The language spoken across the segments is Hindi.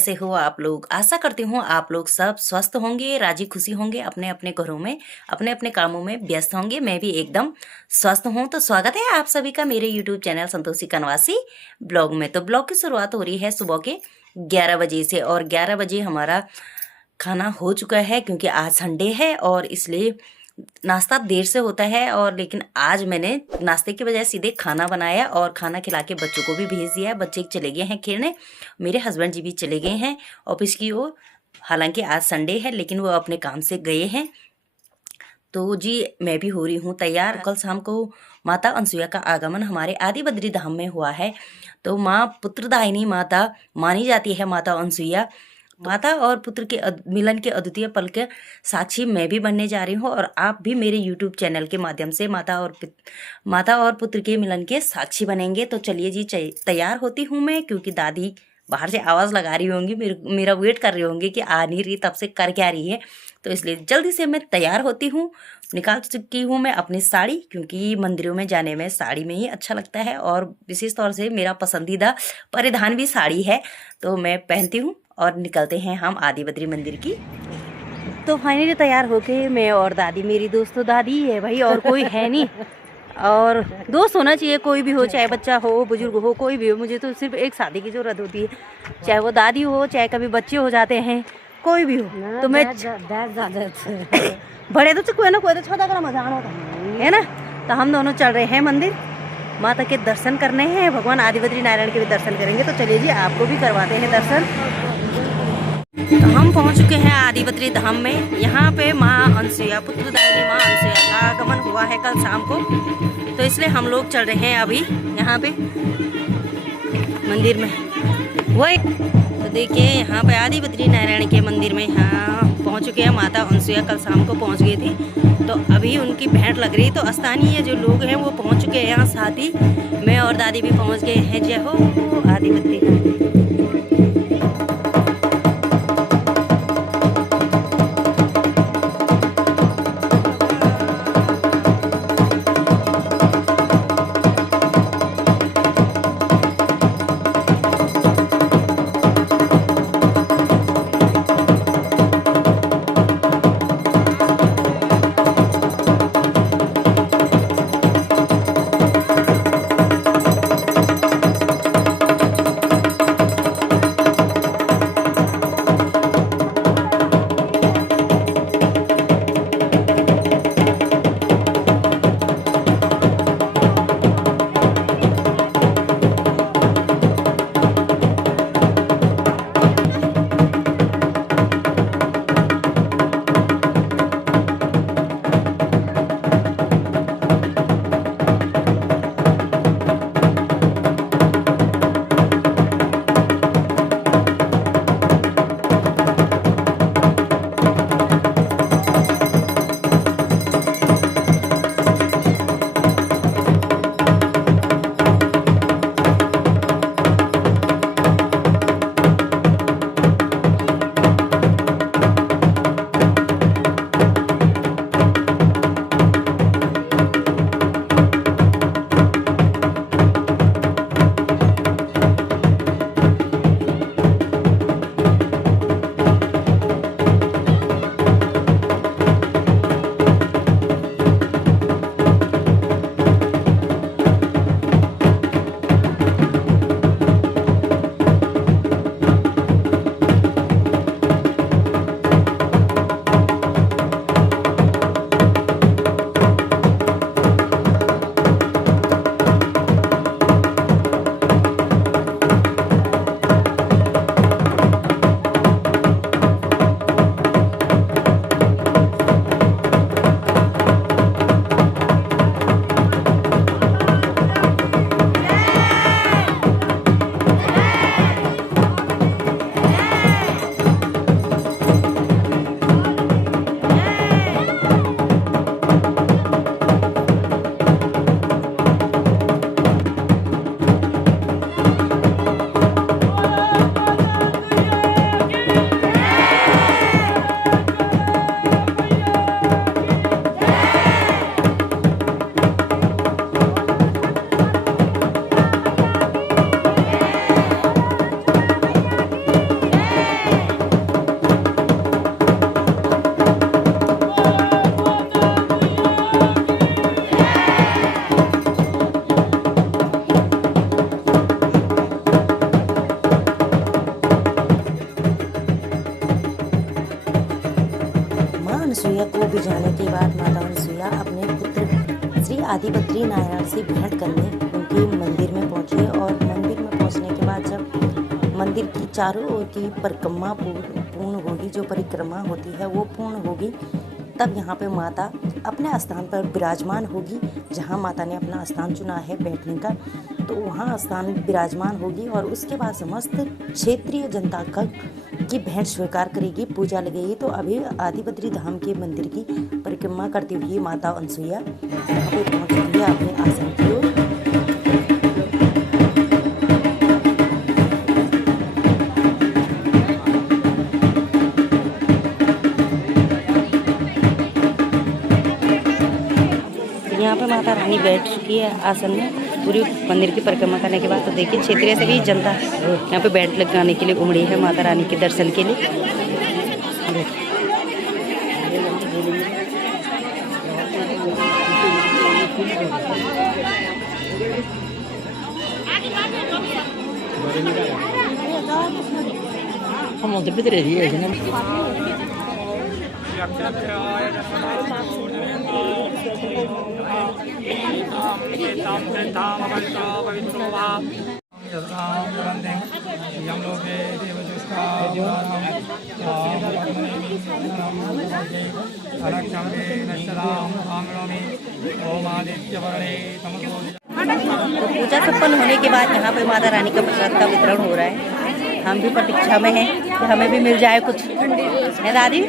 कैसे हो आप लोग? आशा करती हूँ आप लोग सब स्वस्थ होंगे, राजी खुशी होंगे, अपने अपने घरों में अपने अपने कामों में व्यस्त होंगे। मैं भी एकदम स्वस्थ हूँ। तो स्वागत है आप सभी का मेरे यूट्यूब चैनल संतोषी कनवासी ब्लॉग में। तो ब्लॉग की शुरुआत हो रही है सुबह के 11 बजे से, और 11 बजे हमारा खाना हो चुका है क्योंकि आज संडे है और इसलिए नाश्ता देर से होता है। और लेकिन आज मैंने नाश्ते के बजाय सीधे खाना बनाया और खाना खिला के बच्चों को भी भेज दिया है। बच्चे चले गए हैं खेलने, मेरे हस्बैंड जी भी चले गए हैं ऑफिस की ओर। हालांकि आज संडे है लेकिन वो अपने काम से गए हैं। तो जी मैं भी हो रही हूँ तैयार। कल शाम को माता अनसुईया का आगमन हमारे आदि बद्री धाम में हुआ है। तो माँ पुत्रदायिनी माता मानी जाती है माता अनसुईया। माता और पुत्र के मिलन के अद्वितीय पल के साक्षी मैं भी बनने जा रही हूँ, और आप भी मेरे यूट्यूब चैनल के माध्यम से माता और पुत्र के मिलन के साक्षी बनेंगे। तो चलिए जी तैयार होती हूँ मैं, क्योंकि दादी बाहर से आवाज़ लगा रही होंगी, मेरा वेट कर रही होंगी कि आ नहीं रही, तब से कर क्या रही है। तो इसलिए जल्दी से मैं तैयार होती हूँ। निकाल चुकी हूँ मैं अपनी साड़ी, क्योंकि मंदिरों में जाने में साड़ी में ही अच्छा लगता है, और विशेष तौर से मेरा पसंदीदा परिधान भी साड़ी है। तो मैं पहनती हूँ और निकलते हैं हम आदि बद्री मंदिर की। तो फाइनली तैयार होके मैं और दादी, मेरी दोस्त तो दादी है भाई, और कोई है नहीं। और दोस्त होना चाहिए, कोई भी हो, चाहे बच्चा हो बुजुर्ग हो, कोई भी हो। मुझे तो सिर्फ एक शादी की ज़रूरत होती है, चाहे वो दादी हो, चाहे कभी बच्चे हो जाते हैं, कोई भी हो। तो मैं बड़े तो कोई ना कोई तो छोटा का मजा होता है ना। तो हम दोनों चल रहे हैं मंदिर, माता के दर्शन करने हैं, भगवान आदि बद्री नारायण के भी दर्शन करेंगे। तो चलिए जी आपको भी करवाते हैं दर्शन। तो हम पहुंच चुके हैं आदि बद्री धाम में। यहाँ पे माँ अनसुईया, पुत्रदायिनी माँ अनसुईया का आगमन हुआ है कल शाम को, तो इसलिए हम लोग चल रहे हैं अभी यहाँ पे मंदिर में। वही तो देखिए यहाँ पे आदि बद्री नारायण के मंदिर में यहाँ पहुँच चुके हैं। माता अनसुईया कल शाम को पहुँच गई थी, तो अभी उनकी भेंट लग रही। तो स्थानीय जो लोग हैं वो पहुँच चुके हैं यहाँ, साथ ही मैं और दादी भी पहुँच गए हैं। जय हो आदि बद्री। जाने के बाद माता अनसुईया अपने पुत्र श्री आदिबद्री नारायण से भेंट करने उनके मंदिर में पहुंचे और मंदिर में पहुंचने के बाद जब मंदिर की चारों ओर की परिक्रमा पूर्ण होगी, जो परिक्रमा होती है वो पूर्ण होगी, तब यहाँ पे माता अपने स्थान पर विराजमान होगी। जहाँ माता ने अपना स्थान चुना है बैठने का, तो वहाँ स्थान विराजमान होगी और उसके बाद समस्त क्षेत्रीय जनता का की भेंट स्वीकार करेगी, पूजा लगेगी। तो अभी आदिबद्री धाम के मंदिर की परिक्रमा करती हुई माता अनसुईया यहाँ पे पहुँच चुकी है अपने आसन की ओर। यहाँ पे माता रानी बैठ चुकी है आसन में पूरी मंदिर की परिक्रमा करने के बाद। तो देखिए क्षेत्रीय सभी जनता यहाँ पे बैठ लगाने के लिए उमड़ी है माता रानी के दर्शन के लिए। तो पूजा संपन्न होने के बाद यहाँ पे माता रानी का प्रसाद का वितरण हो रहा है। हम भी प्रतीक्षा में हैं कि हमें भी मिल जाए कुछ, है दादी?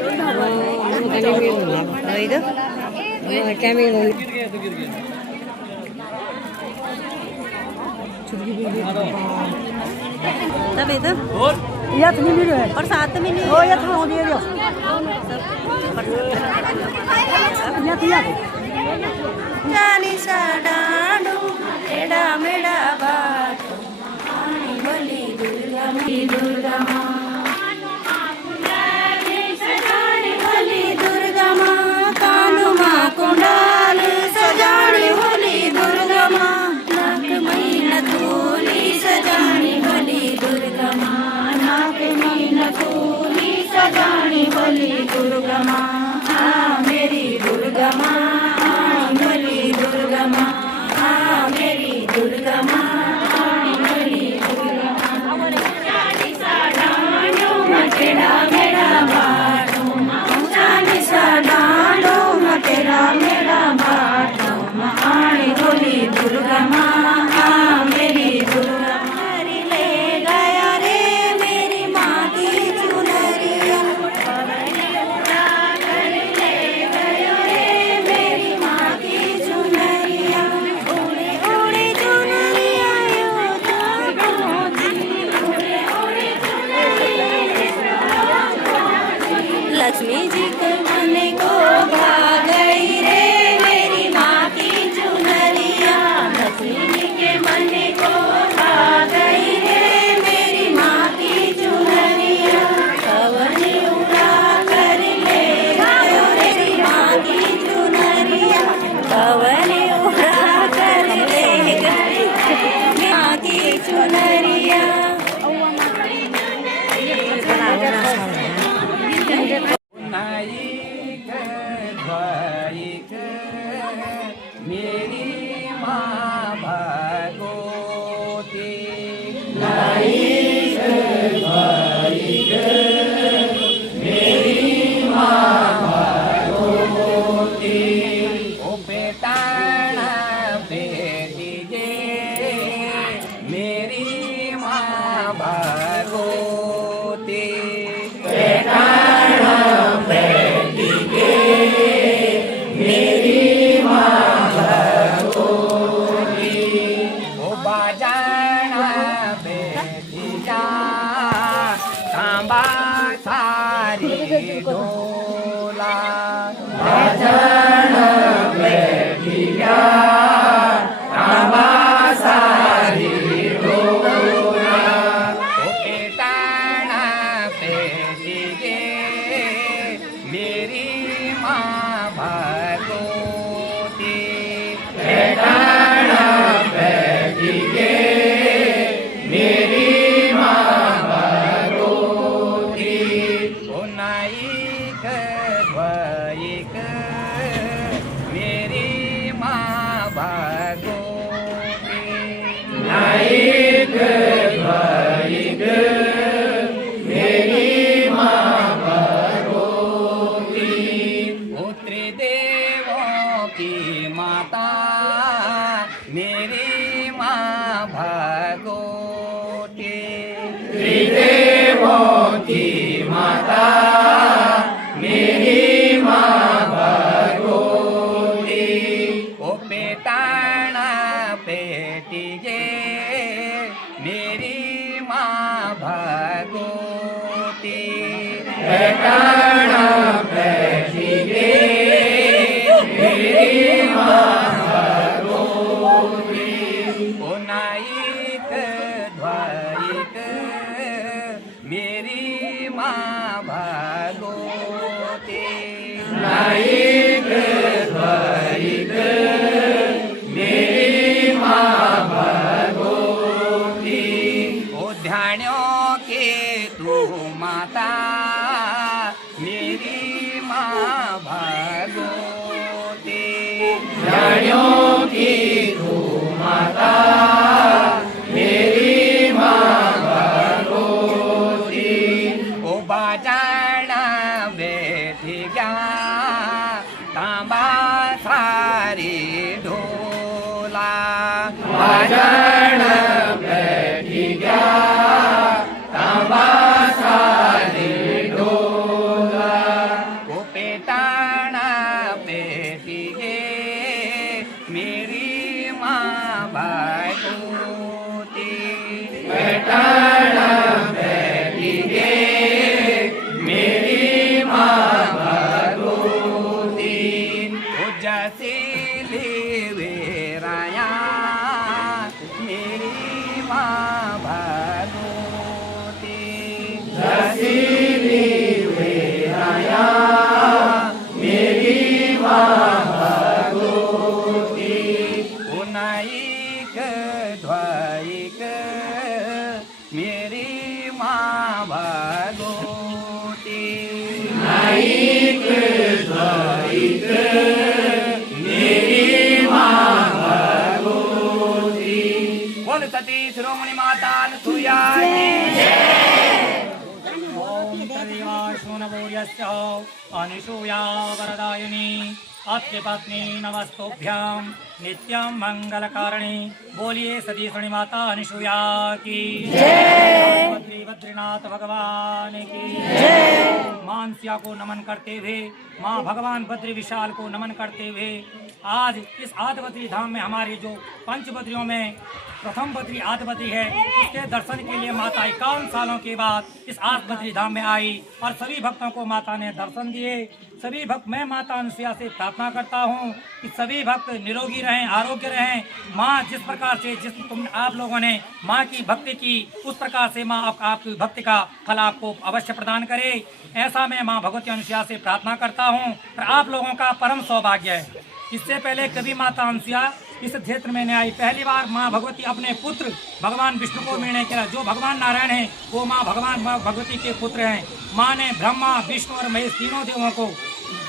तब इधर प्रसाद में नहीं हो जानी सा डांडू एड़ा मेड़ा बाट आनी बली दुर्गा माँ सजानी बली दुर्गा माँ कानू माँ कुंडाल सजानी बली दुर्गा माँ नाक महीना थोली सजानी बली दुर्गा माँ नाक महीना थोली सजानी बली दुर्गा माँ मेरी दुर्गा माँ दुर्गा माँ मेरी दुर्गा माँ मेरी दुर्गा माँ जानी सा डांडो मटेरा मेरा बाटो जानी सा डांडो मटेरा मेरा बाटो आनी बोली दुर्गा माँ मेरी दुर्गा माँ ले गया रे मेरी माँ की चुनरिया लक्ष्मी जी के मन को भा गई रे मेरी माँ की चुनरिया लक्ष्मी जी के मन को भा गई रे मेरी माँ की चुनरिया पवन उड़ा कर ले गयो मेरी माँ की चुनरिया पवन उड़ा कर ले गई माँ की चुनरिया। मेरी माँ भगवती मेरी माँ भगवती ओ बेटाना बेटी गे मेरी माँ भगवती बेटाना बेटी गे मेरी माँ भगवती ओ बाजाना बेटी त्रिदेवों की माता मेरी माँ भगवती। त्रिदेवों की माता मेरी माँ भगवती। ओ पेटाना पेटिगे मेरी माँ भगवती। पेटाना पेटिगे मेरी माँ भगवती। ओ नाइक ध्वाइक मेरी माँ भगवती। नाइक ध्वाइक मेरी माँ भगवती। ओ ध्यानों के तू माता मेरी माँ भगवती। ध्यानों की तू माता मेरी माँ भगवती। ओ बाजाना बैठी गया तांबा सारी ढोला। बाजाना बैठी गया तांबा सारी ढोला। ओ पेटाना पेटी गे मेरी माँ भगवती। पेटाना पेटी गे मेरी माँ भगवती। ओ जसीली वेराया मेरी माँ भगवती। जसीली वेराया मेरी माँ भगवती। ओ नाइक ध्वाइक मेरी माँ भगवती। नाइक ध्वाइक मेरी माँ भगवती। बोल सती शिरोमणि माता अनसुया की जय। ओम तदेवाशूनभूर्यस्य अनुसूया वरदायिनी अत्य पत्नी नमस्तुभ्यां नित्यं मंगलकारिणी। बोलिए सती सुनी माता अनुसूया की जय। बद्री बद्रीनाथ भगवान की जय। मानसिया को नमन करते हुए, माँ भगवान बद्री विशाल को नमन करते हुए आज इस आदि बद्री धाम में हमारी जो पंच बद्रियों में प्रथम बद्री आदि बद्री है, उसके दर्शन के लिए माता 51 सालों के बाद इस आदि बद्री धाम में आई और सभी भक्तों को माता ने दर्शन दिए। सभी भक्त, मैं माता अनुसुईया से प्रार्थना करता हूँ कि सभी भक्त निरोगी रहें, आरोग्य रहें। माँ जिस प्रकार से आप लोगों ने माँ की भक्ति की, उस प्रकार से माँ आपकी भक्ति का फल आपको अवश्य प्रदान करे। ऐसा मैं माँ भगवती अनुसुईया से प्रार्थना करता हूँ और आप लोगों का परम सौभाग्य है। इससे पहले कभी माता अनुसुईया इस क्षेत्र में नहीं आई। पहली बार माँ भगवती अपने पुत्र भगवान विष्णु को मिलने के लिए, जो भगवान नारायण है वो माँ भगवती के पुत्र हैं। माँ ने ब्रह्मा, विष्णु और महेश तीनों देवों को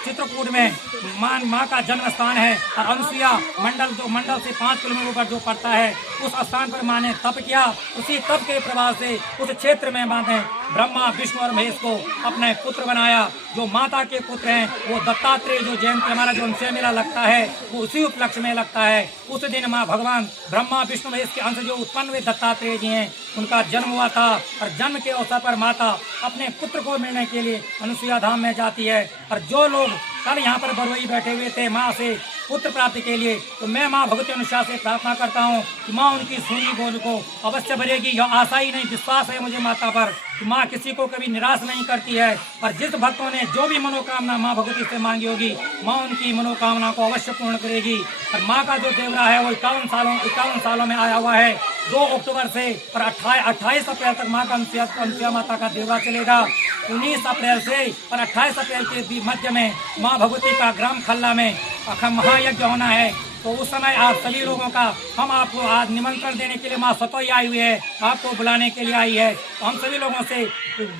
चित्रकूट में माँ का जन्म स्थान है और अनुसुईया मंडल से 5 किलोमीटर ऊपर जो पड़ता है, उस स्थान पर माँ ने तप किया। उसी तप के प्रभाव से उस क्षेत्र में माँ ने ब्रह्मा, विष्णु और महेश को अपने पुत्र बनाया। जो माता के पुत्र हैं वो दत्तात्रेय, जो जयंती हमारा जो उनसे मेला लगता है वो उसी उपलक्ष्य में लगता है। उस दिन माँ भगवान ब्रह्मा, विष्णु, महेश के अंश जो उत्पन्न हुए दत्तात्रेय जी हैं, उनका जन्म हुआ था और जन्म के अवसर पर माता अपने पुत्र को मिलने के लिए अनुसुईया धाम में जाती है। और जो लोग कल यहाँ पर बरवई बैठे हुए थे माँ से पुत्र प्राप्ति के लिए, तो मैं माँ भगवती अनुसुईया से प्रार्थना करता हूँ कि माँ उनकी सुनी बोल को अवश्य भरेगी। यह आशा ही नहीं, विश्वास है मुझे माता पर कि माँ किसी को कभी निराश नहीं करती है। और जिस भक्तों ने जो भी मनोकामना माँ भगवती से मांगी होगी, माँ उनकी मनोकामना को अवश्य पूर्ण करेगी। और माँ का जो देवरा है वो 51 सालों में आया हुआ है। 2 अक्टूबर से और 28 अप्रैल तक माँ का अनुसुईया माता का देवरा चलेगा। 19 अप्रैल से और 28 अप्रैल के मध्य में माँ भगवती का ग्राम खल्ला में महायज्ञ होना है। तो उस समय आप सभी लोगों का हम आपको आज निमंत्रण देने के लिए माँ स्वतः ही आई हुई है, आपको बुलाने के लिए आई है। तो हम सभी लोगों से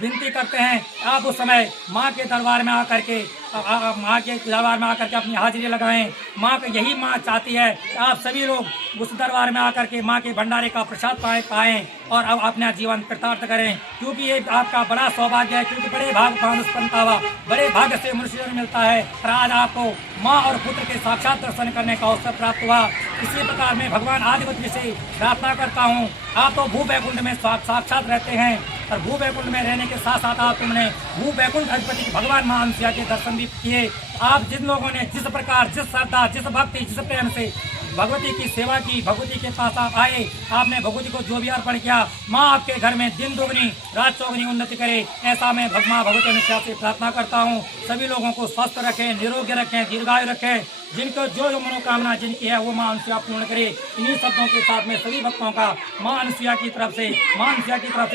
विनती करते हैं आप उस समय माँ के दरबार में आकर के माँ के दरबार में आकर के अपनी हाजिरी लगाएं। माँ का यही माँ चाहती है कि आप सभी लोग उस दरबार में आकर के माँ के भंडारे का प्रसाद पाएं और अब अपना जीवन कृतार्थ करें, क्योंकि ये आपका बड़ा सौभाग्य है, क्योंकि बड़े भाग मानुष पंतावा बड़े भाग्य से मनुष्य को मिलता है। और आज आपको माँ और पुत्र के साक्षात दर्शन करने का अवसर प्राप्त हुआ। इसी प्रकार मैं भगवान आदिवती से प्रार्थना करता हूँ, आप तो भू वैकुंठ में साक्षात रहते हैं और भू वैकुंठ में रहने के साथ साथ आप तुमने भू वैकुंठ अधिपति भगवान माँ अनसुया के दर्शन भी किए। आप जिन लोगों ने जिस प्रकार, जिस श्रद्धा, जिस भक्ति, जिस प्रेम से भगवती की सेवा की, भगवती के पास आप आए, आपने भगवती को जो भी अर्पण किया, माँ आपके घर में दिन दोगुनी रात चौगुनी उन्नति करे, ऐसा मैं भगवान भगवती अनुष्या से प्रार्थना करता हूँ। सभी लोगों को स्वस्थ रखें, निरोगी रखें, दीर्घायु रखें, जिनको जो जो मनोकामना जिनकी है वो माँ अनुसुया पूर्ण करे। इन्हीं शब्दों के साथ में सभी भक्तों का माँ अनुसुया की तरफ से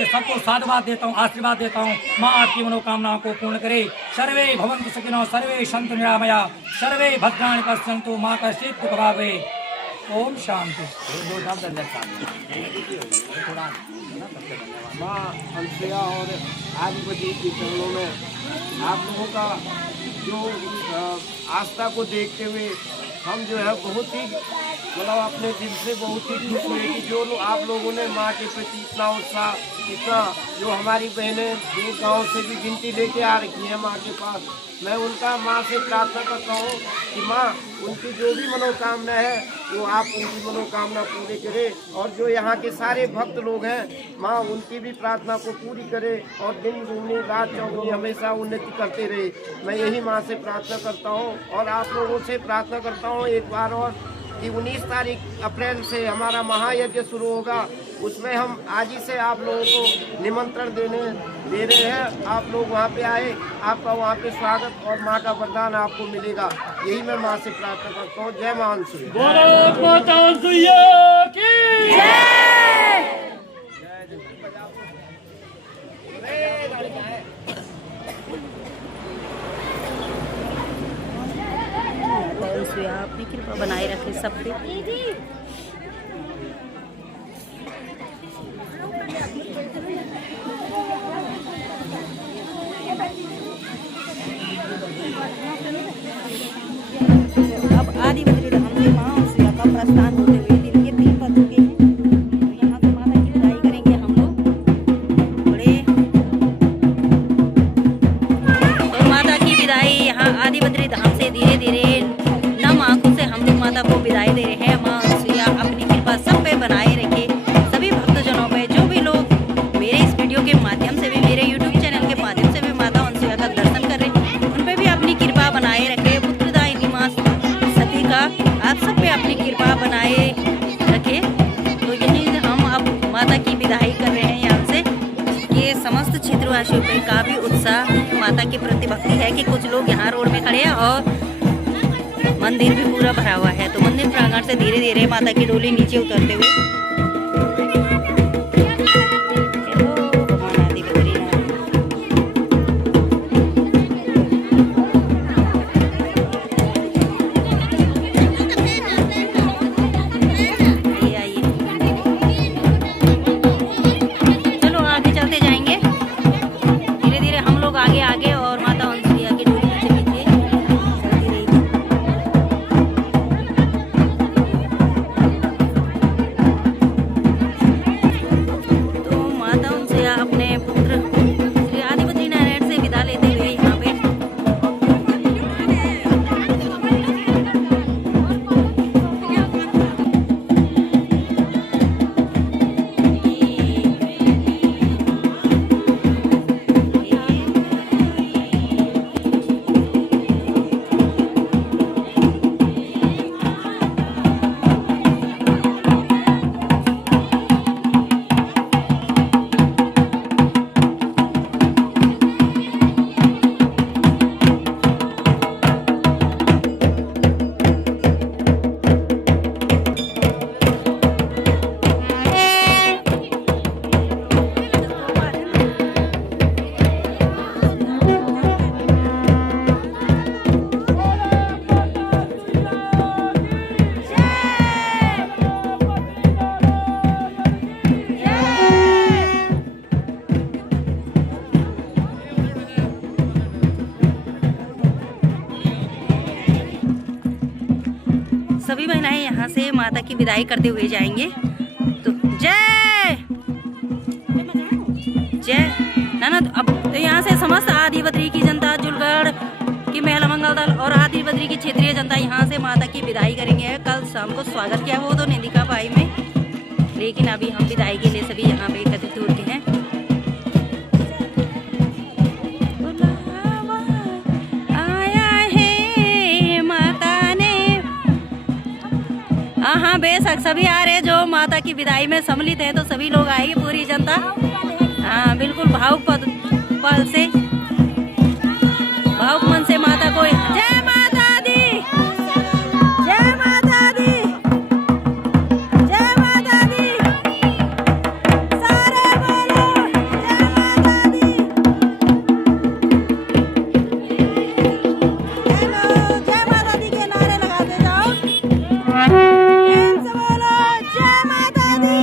सबको साधुवाद देता हूँ, आशीर्वाद देता हूँ। माँ आपकी मनोकामनाओं को पूर्ण करे। सर्वे भवन्तु सुखिनः, सर्वे सन्तु निरामया, सर्वे भद्राणि पश्यन्तु माँ कश्चित् दुःखं भावे। ओम शांति। माँ अनुसुया और आदिवती के चरणों में आप लोगों का जो आस्था को देखते हुए हम जो है बहुत ही मतलब अपने दिल से बहुत ही खुश हुए कि जो आप लोगों ने माँ के प्रति इतना उत्साह, इतना जो हमारी बहनें दूर गाँव से भी गिनती लेके आ रखी है माँ के पास, मैं उनका माँ से प्रार्थना करता हूँ कि माँ उनकी जो भी मनोकामना है वो आप उनकी मनोकामना पूरी करें। और जो यहाँ के सारे भक्त लोग हैं माँ उनकी भी प्रार्थना को पूरी करे और दिन दूनी रात चौगुनी हमेशा उन्नति करते रहे। मैं यही माँ से प्रार्थना करता हूँ और आप लोगों से प्रार्थना करता हूँ एक बार और कि 19 तारीख अप्रैल से हमारा महायज्ञ शुरू होगा, उसमें हम आज ही से आप लोगों को निमंत्रण दे रहे हैं। आप लोग वहाँ पे आए, आपका वहाँ पे स्वागत और माँ का वरदान आपको मिलेगा। यही मैं माँ से प्रार्थना करता हूँ। जय माँ अनुसुया अपनी कृपा बनाए रखे सब पे। अब आदिवती धाम से माँ अनुसुया का प्रस्थान होते हुए दिन के 3 बज चुके हैं। तो यहाँ से माता की विदाई करेंगे हम लोग। तो माता की विदाई यहाँ आदिवती धाम से धीरे धीरे नम आंखों से हम लोग माता को विदाई दे रहे हैं। माँ अनुसुया अपनी कृपा सब पे बनाए रखे। सभी भक्तजनों पे, जो भी लोग मेरे इस वीडियो के माध्यम से भी, मेरे यूट्यूब चैनल के माध्यम से भी माता अनुसुया का दर्शन कर रहे हैं, उन पे भी अपनी कृपा बनाए रखे। पुत्रदायिनी माँ सती का आप सब पे अपनी कृपा बनाए रखे। तो यही हम अब माता की विदाई कर रहे हैं यहाँ से। ये समस्त क्षेत्रवासियों पे काफ़ी उत्साह माता के प्रति भक्ति है कि कुछ लोग यहाँ रोड में खड़े हैं और मंदिर भी पूरा भरा हुआ है। तो मंदिर प्रांगण से धीरे धीरे माता की डोली नीचे उतरते हुए सभी महिलाएं यहाँ से माता की विदाई करते हुए जाएंगे। तो जय जय नाना। अब तो यहाँ से समस्त आदि बद्री की जनता, जुलगढ़ की महिला मंगल दल और आदि बद्री की क्षेत्रीय जनता यहाँ से माता की विदाई करेंगे। कल शाम को स्वागत किया वो तो नंदिका पाई में, लेकिन अभी हम विदाई के लिए सभी यहाँ पे एकत्रित होते हैं। आया है माता ने, हाँ बेशक सभी आ रहे जो माता की विदाई में सम्मिलित है, तो सभी लोग आएंगे, पूरी जनता। हाँ बिल्कुल भावुक पल से, भावुक मन से माता को जय माता दी, जय माता दी, जय माता दी, सारे बोलो जय माता दी। हेलो जय माता दी के नारे लगाते जाओ, प्रेम से बोलो जय माता दी,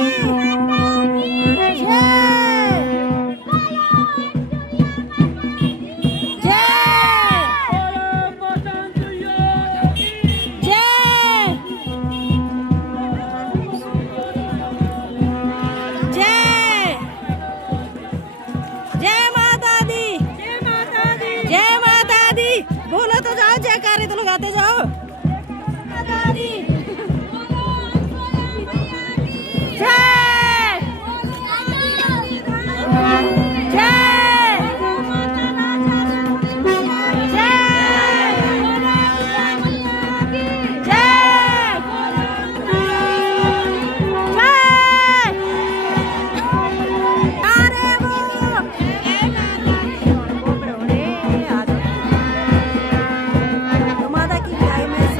जय बोलो तो जाओ, जयकारे तो लगाते जाओ। माता की विदाई में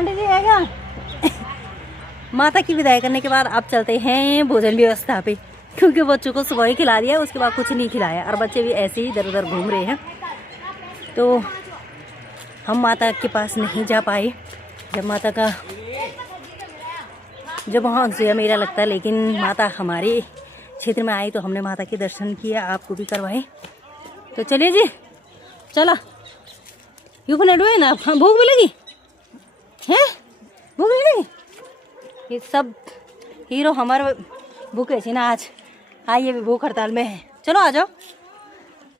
आंटी जी आएगा। माता की विदाई करने के बाद अब चलते हैं भोजन व्यवस्था पे, क्योंकि बच्चों को सुबह ही खिला दिया, उसके बाद कुछ नहीं खिलाया और बच्चे भी ऐसे ही इधर उधर घूम रहे हैं। तो हम माता के पास नहीं जा पाए। जब वहाँ अनसुईया मेला लगता है, लेकिन माता हमारे क्षेत्र में आई तो हमने माता के दर्शन किए, आपको भी करवाए। तो चलिए जी, चला यू प्लेट हुए ना, भूख मिलेगी हैं, भूख मिलेगी। ये सब हीरो हमारे भूखे छी ना आज, आइए भी भूख हड़ताल में है। चलो आ जाओ।